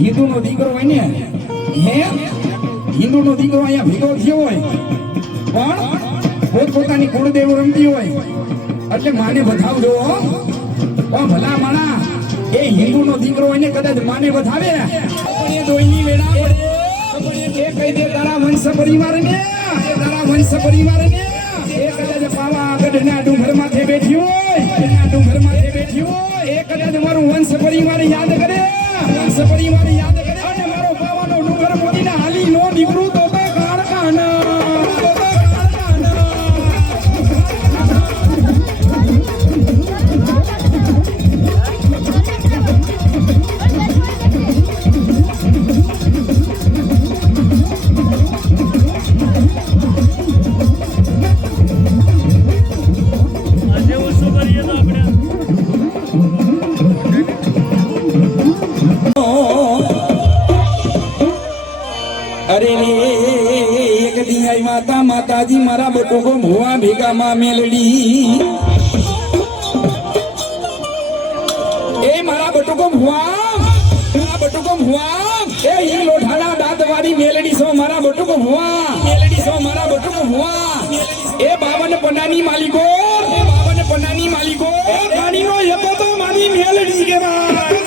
હિન્દુનો દીકરો હોય ને હે હિન્દુનો દીકરો અહીંયા ભેગો થયો હોય, પણ પોત પોતાની કુળદેવ રમતી હોય. એટલે માને વધાવજો પણ ભલા માણા, એ હિન્દુનો દીકરો હોય ને કદાચ માને ને પણ એ કહી દે તારા વંશ પરિવાર ને તારા વંશ પરિવાર ને? એ કદાચ પાવા ગઢના ડુંગર માથે બેઠી હોય. ડુંગર માથે બેઠી હોય. એ કદાચ મારું વંશ પરિવાર યાદ કરે. વંશ પરિવાર મારા બટુકો ભુવા ભેગા માં મેલડી. એ મારા બટુકો ભુવા મારા બટુકો ભુવા એ ઈ દાંત વાળી મેલડી સો મારા બટુકો ભુવા મેલડી સો મારા બટુકો ભુવા એ બાવન પન્નાની માલિકો બાવન પન્નાની માલિકો. પાણીનો યકો તો મારી મેલડી કહેવાય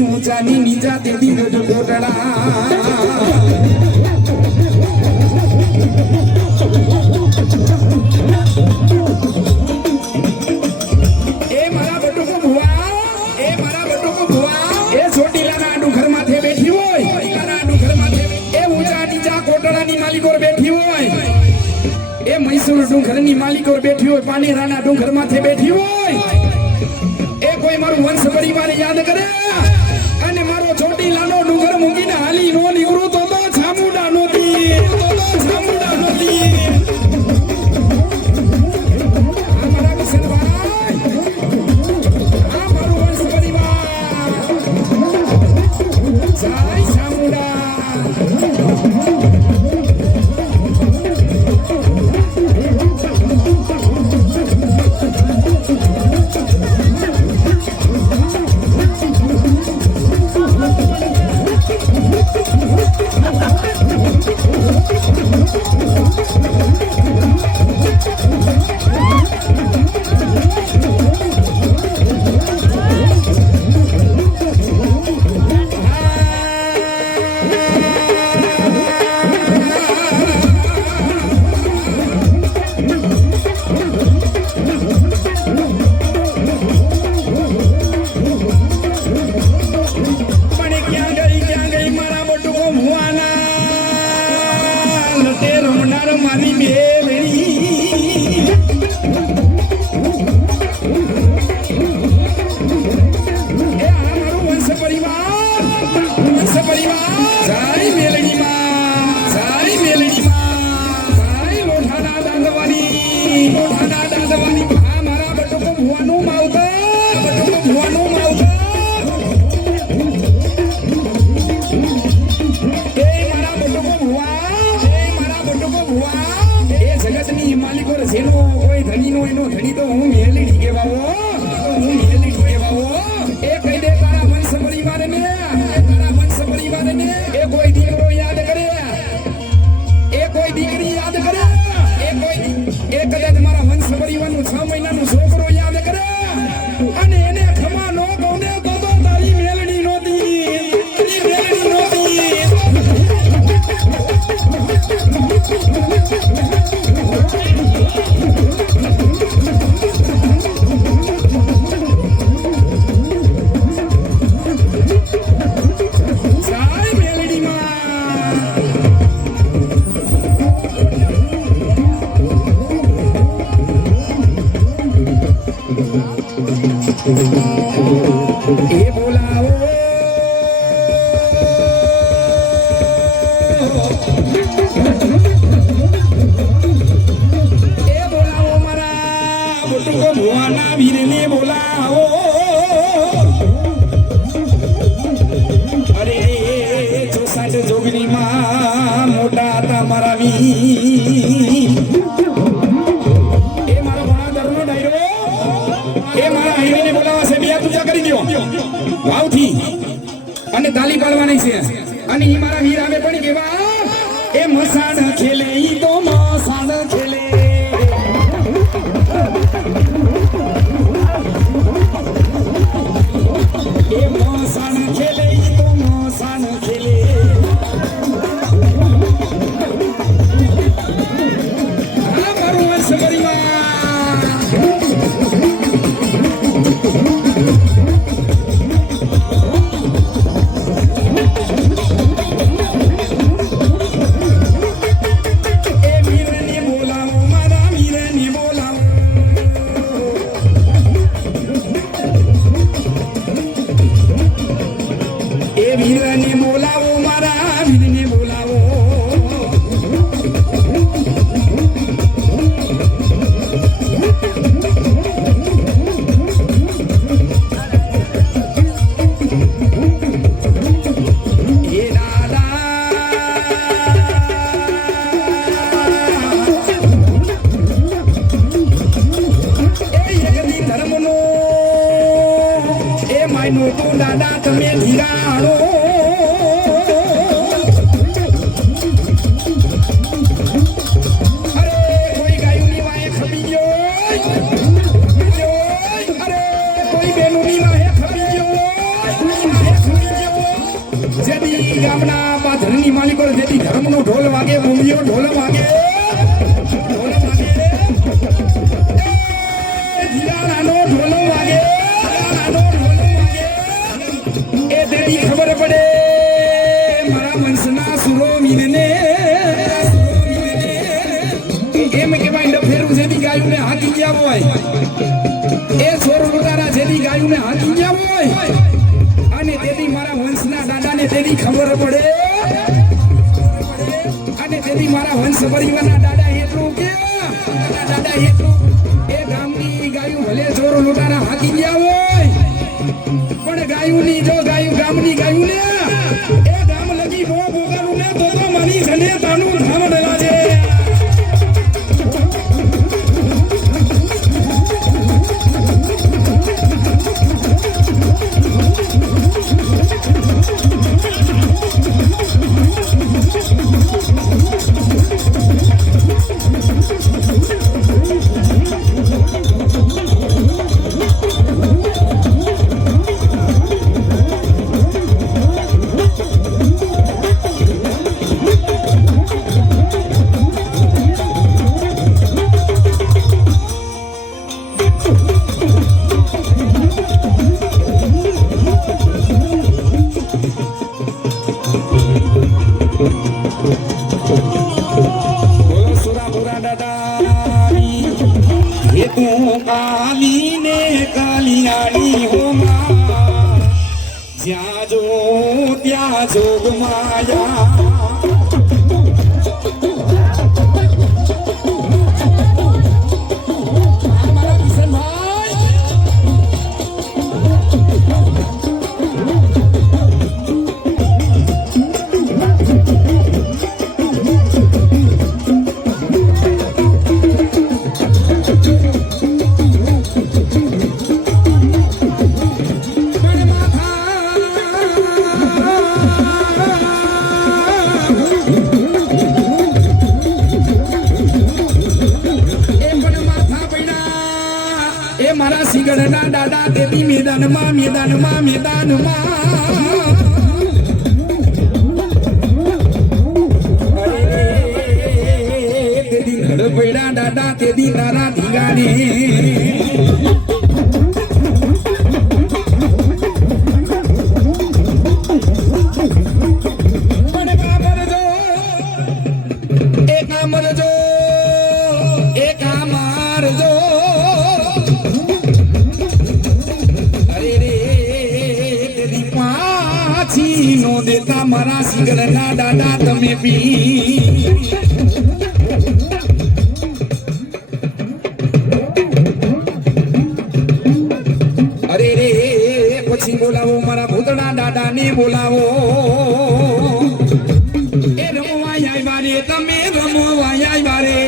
ઊંચા નીચા કોટડાની માલિકોર બેઠી હોય. એ મૈસૂર ડુંગરની માલિકોર બેઠી હોય. પાનેરાના ડુંગર માથે બેઠી હોય. એ કોઈ મારું વંશ પરિવાર યાદ કરે. தேரும் நரம் அதிமே வெளியே તાલી પાડવાની છે. અને ઈ મારા વીર આવે પણ કેવા? એ મસાણ ખેલે ઈ કોઈ બેનુની વાએ ખપી ગયો જેથી ગામના પાથરની માલિકો જેથી ધર્મનો ઢોલ વાગે બોમ્બીઓ ઢોલ વાગે. હોય. અને તેથી મારા વંશના દાદાને તેની ખબર પડે. અને તેથી મારા વંશ પરિવારના દાદા એટલું કે દાદા એટલું એ ગામની ગાયું ભલે ચોર લોટાના હાકી ગયા હોય, પણ ગાયું ની જો ગાયું ગામની ગાયું ને એ તું કાલી ને કાલિયાણી હો જ્યાં જો ત્યાં જોગ માયા મેદાનમાં મેદાનમાં મેદાનમાં અરે, તેદી ઘડ પૈડા દાદા તેદી તારા ધીગાને မမောဝါရိုက်ပါလေ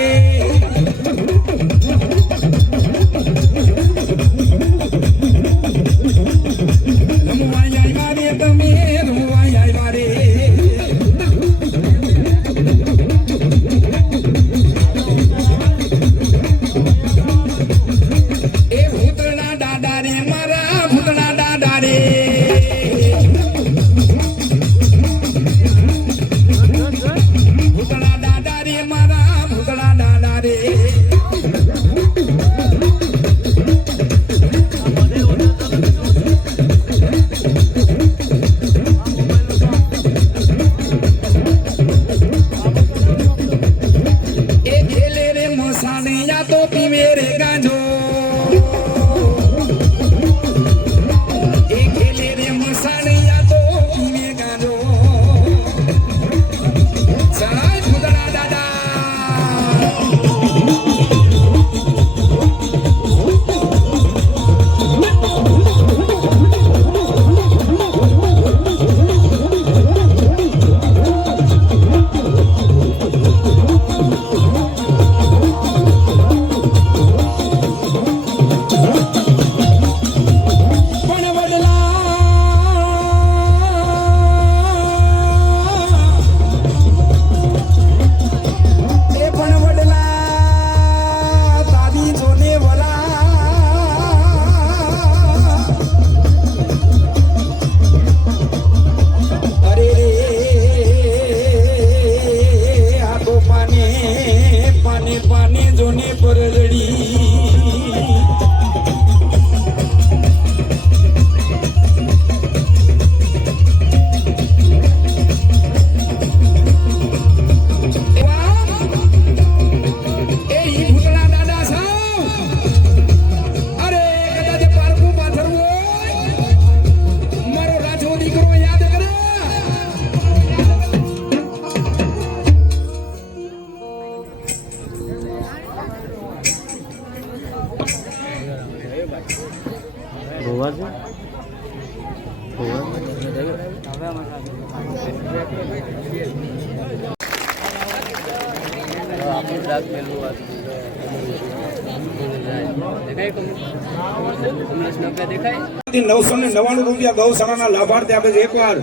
નવસો ને નવ્વાણું રૂપિયા ગૌશાળાના લાભાર્થી આપે છે. એકવાર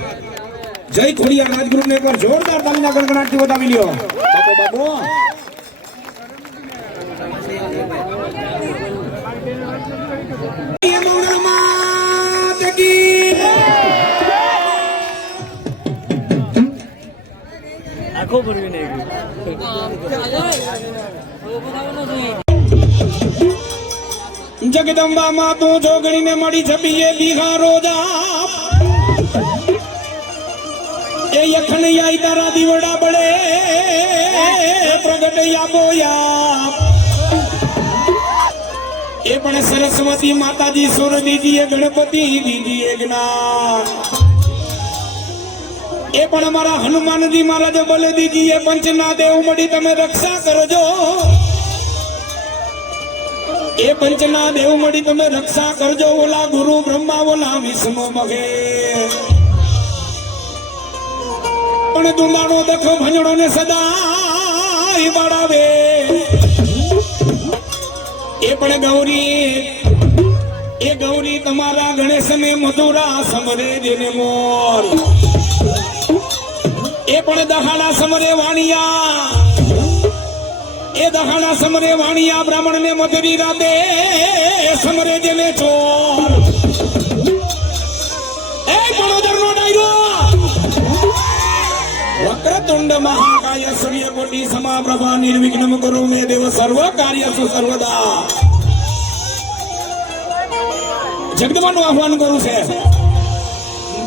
જય ખોડિયા રાજગુરુ ને એકવાર જોરદાર તાલીના ગણગણાટથી વધાવી લ્યો. બાપો બાપો. આખો ભરવી નહીં જગદંબા માં તું જોગણીને મળી છપીએ એ દીઘા રોજા એ યખણ યાઈ તારા દીવડા બળે. પ્રગટ બોયા એ પણ સરસ્વતી માતાજી સુર દીજીએ ગણપતિ દીજીએ જ્ઞાન. એ પણ મારા હનુમાનજી મહારાજ બલ દીજીએ પંચના દેવ મળી તમે રક્ષા કરજો. એ પંચના દેવ મળી તમે રક્ષા કરજો ઓલા ગુરુ બ્રહ્મા, ઓલા વિષ્ણુ મગે પણ દુલાડો દેખો ભંજડો ને સદા બળાવે. એ પણ ગૌરી, એ ગૌરી તમારા ગણેશ ને મધુરા સમરે દેને મોર. એ પણ દહાડા સમરે વાણિયા. એ દહાડા સમરે વાણિયા બ્રાહ્મણ ને મધુરી રાતે સમરે જેને ચોર. એ બળોદર નો ડાયરો! વક્રતુંડ મહાકાય સૂર્ય કોટી સમા પ્રભા નિર્વિઘ્નમ કરું મે દેવ સર્વ કાર્ય સુ સર્વદા. જગદમાં નું આહવાન કરું છે.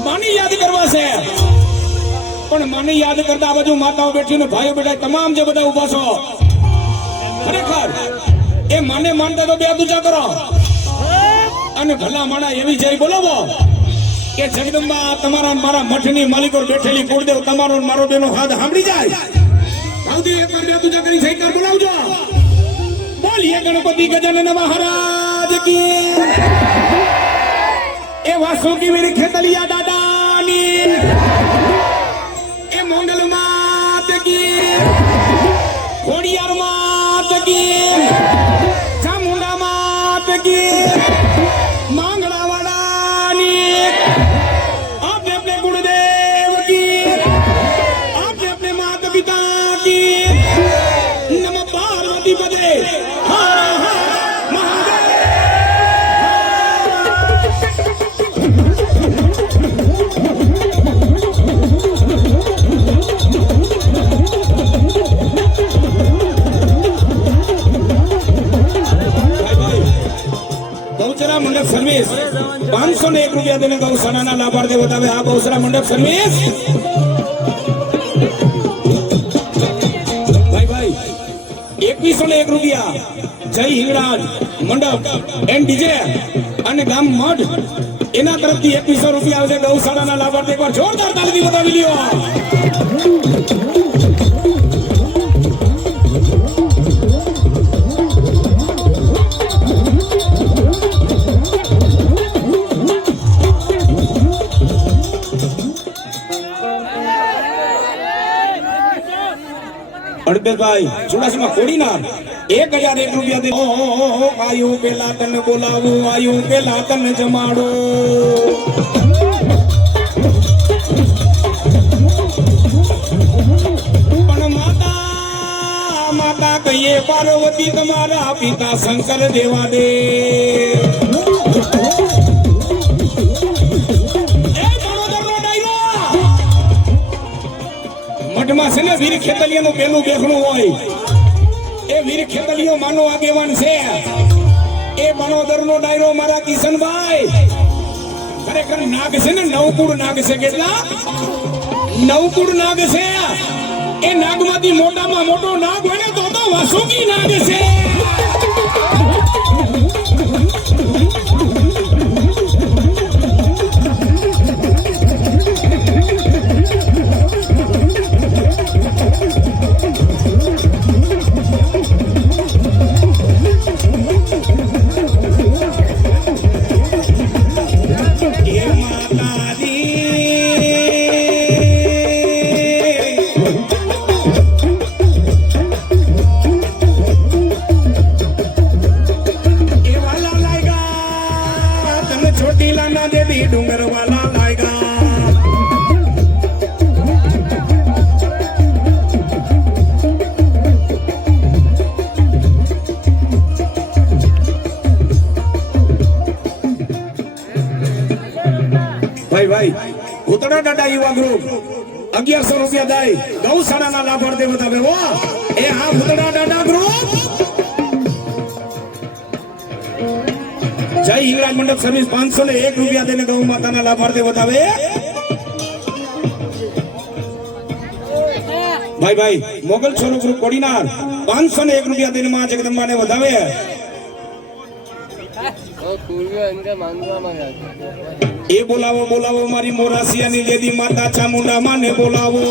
માની યાદ કરવા છે. પણ મને યાદ કરતા આ બાજુ માતાઓ બેઠી ને ભાઈઓ બેઠા, તમામ જે બધા ઊભા છો ખરેખર, એ મને માનતા તો બે દુજા કરો. અને ભલા માણા એવી જય બોલાવો કે જગદંબા તમારા મારા મઠની માલિકો બેઠેલી કુળદેવ તમારો મારો બેનો હાથ સાંભળી જાય. આવતી એક વાર બે પૂજા કરી સૈકાર બોલાવજો. બોલીએ ગણપતિ ગજાનન મહારાજ કી. એ વાસુકી મેરી ખેતલિયા દાદાની માત સર્વિસ પાંચસો ને એક રૂપિયા તેને ગૌશાળાના લાભાર્થી બતાવે, આ ગૌચરા મંડપ સર્વિસ ભાઈ ભાઈ એકવીસો ને એક રૂપિયા જય હિંગળાજ મંડપ એન્ડ ડીજે અને ગામ મઠ એના તરફથી એકવીસો રૂપિયા આવશે. ગૌશાળાના લાભાર્થી એકવાર જોરદાર તાલીથી બતાવી લ્યો. અડબેભાઈ ચુડાસમાં કોડીનાર એક હજાર એક રૂપિયા દે ઓ આયુ પેલા તને બોલાવું, આયુ પેલા તને જમાડો માતા કહીએ, પાર્વતી, તમારા પિતા શંકર દેવા દે મઠમાં છે ને વીર ખેતલિયાનું પેલું બેસણું હોય. એ વીર ખેતલિયો માનો આગેવાન છે. એ બણોદરનો ડાયરો મારા કિશનભાઈ. ખરેખર નાગ છે ને, નવકુળ નાગ છે કેટલા? નવકુળ નાગ છે. એ નાગમાંથી મોટામાં મોટો નાગ હોય તો તો વાસુકી નાગ છે. ના દેવી ડુંગર વાલા લાયગા ભાઈ ભાઈ ઉતરા દાદા યુવા ગ્રુપ અગિયારસો રૂપિયા દાય ગૌશાળાના લાભાર્થી બતાવે એ હા ઉતરા દાદા ગ્રુપ જય હિંગરાજ મંડપ સર્વિસ પાંચસો ને એક રૂપિયા દઈને ગૌ માતાના લાભાર્થી બતાવે ભાઈ ભાઈ, મોગલ છોરો ગ્રુપ કોડીનાર પાંચસો ને એક રૂપિયા દઈને માં જગદંબાને વધાવે. એ બોલાવો બોલાવો મારી મોરાસિયાની દેદી માતા ચામુંડા માને બોલાવો.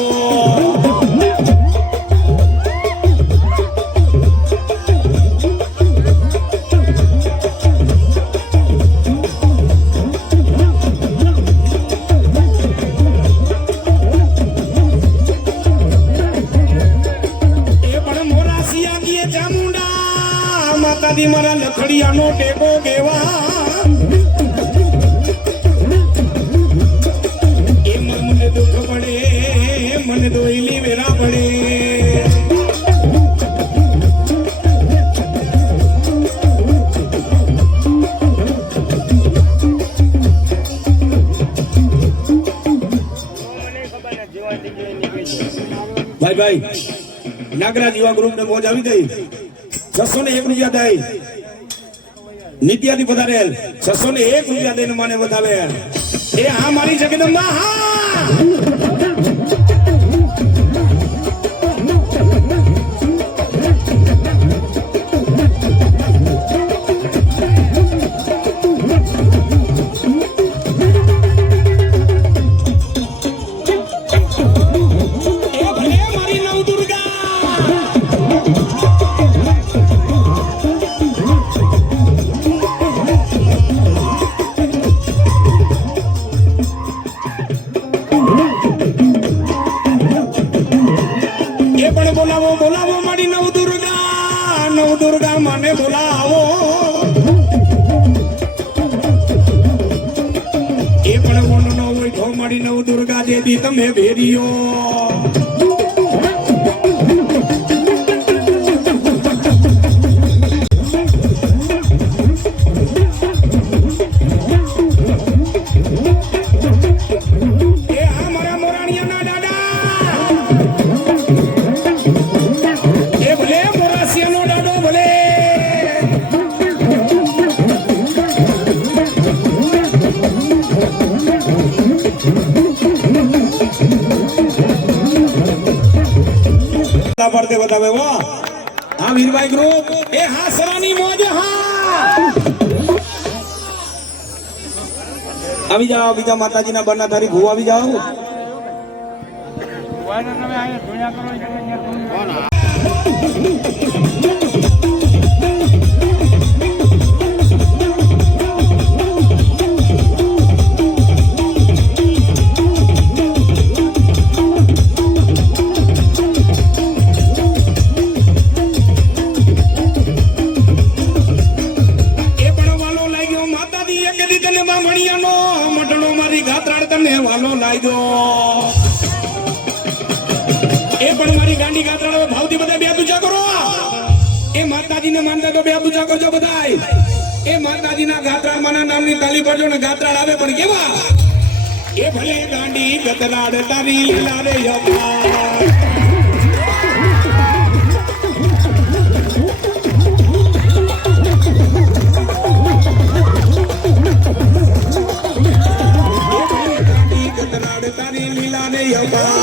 યુવા ગ્રુપ ને મોજ આવી ગઈ. છસો ને એક રૂપિયા દઈ. નિત્યાથી પધારેલ છસો ને એક રૂપિયા દઈને મને વધારે. એ હા મારી જગદંબા હા દુર્ગા દેવી તમે ભેરીઓ ફોટા પાડતે બતાવે વો હા, વીરભાઈ ગ્રુપ, એ હા સરાની મોજે, હા. આવી જાઓ, બીજા માતાજીના બરના ભૂ આવી જાઓ. Jamaica.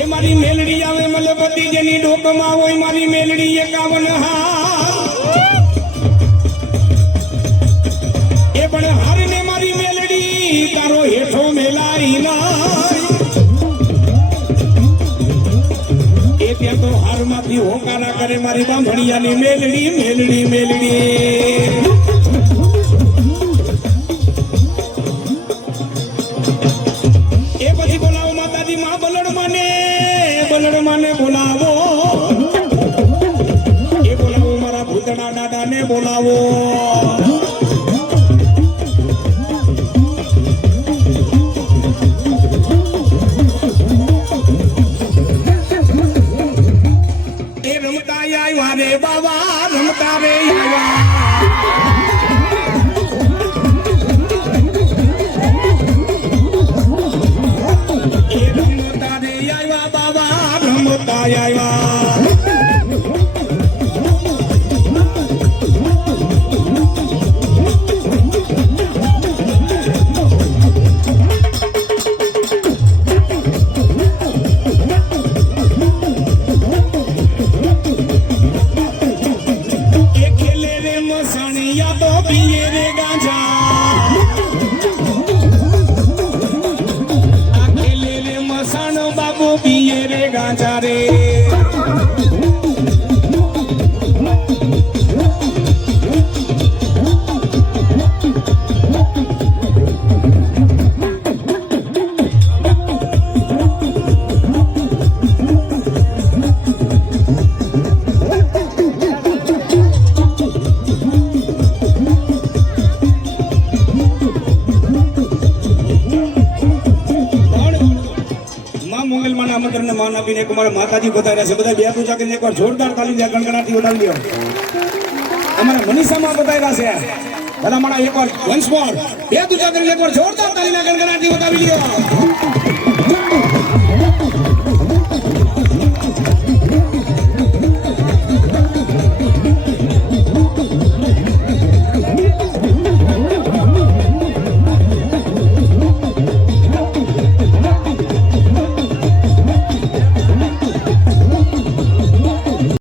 એ મારી મેલડી આવે મલબતી જેની ડોકમાં હોય મારી મેલડી એકાવન હાર એ પણ હાર ને મારી મેલડી, તારો હેઠો મેલાઈ ના ત્યાં તો હારમાંથી હોકારા કરે મારી બાંભણિયાની મેલડી મેલડી મેલડી. આપીને એક અમારા માતાજી બતાવ્યા છે. બધા બે પૂજા કરીને એકવાર જોરદાર તાલી દે ગણગણાથી વધાવી દો અમારા મનીષામાં બતાવ્યા છે ભલા મારા એકવાર વંશ મોર બે પૂજા કરીને એકવાર જોરદાર તાલીના ગણગણાથી વધાવી લ્યો.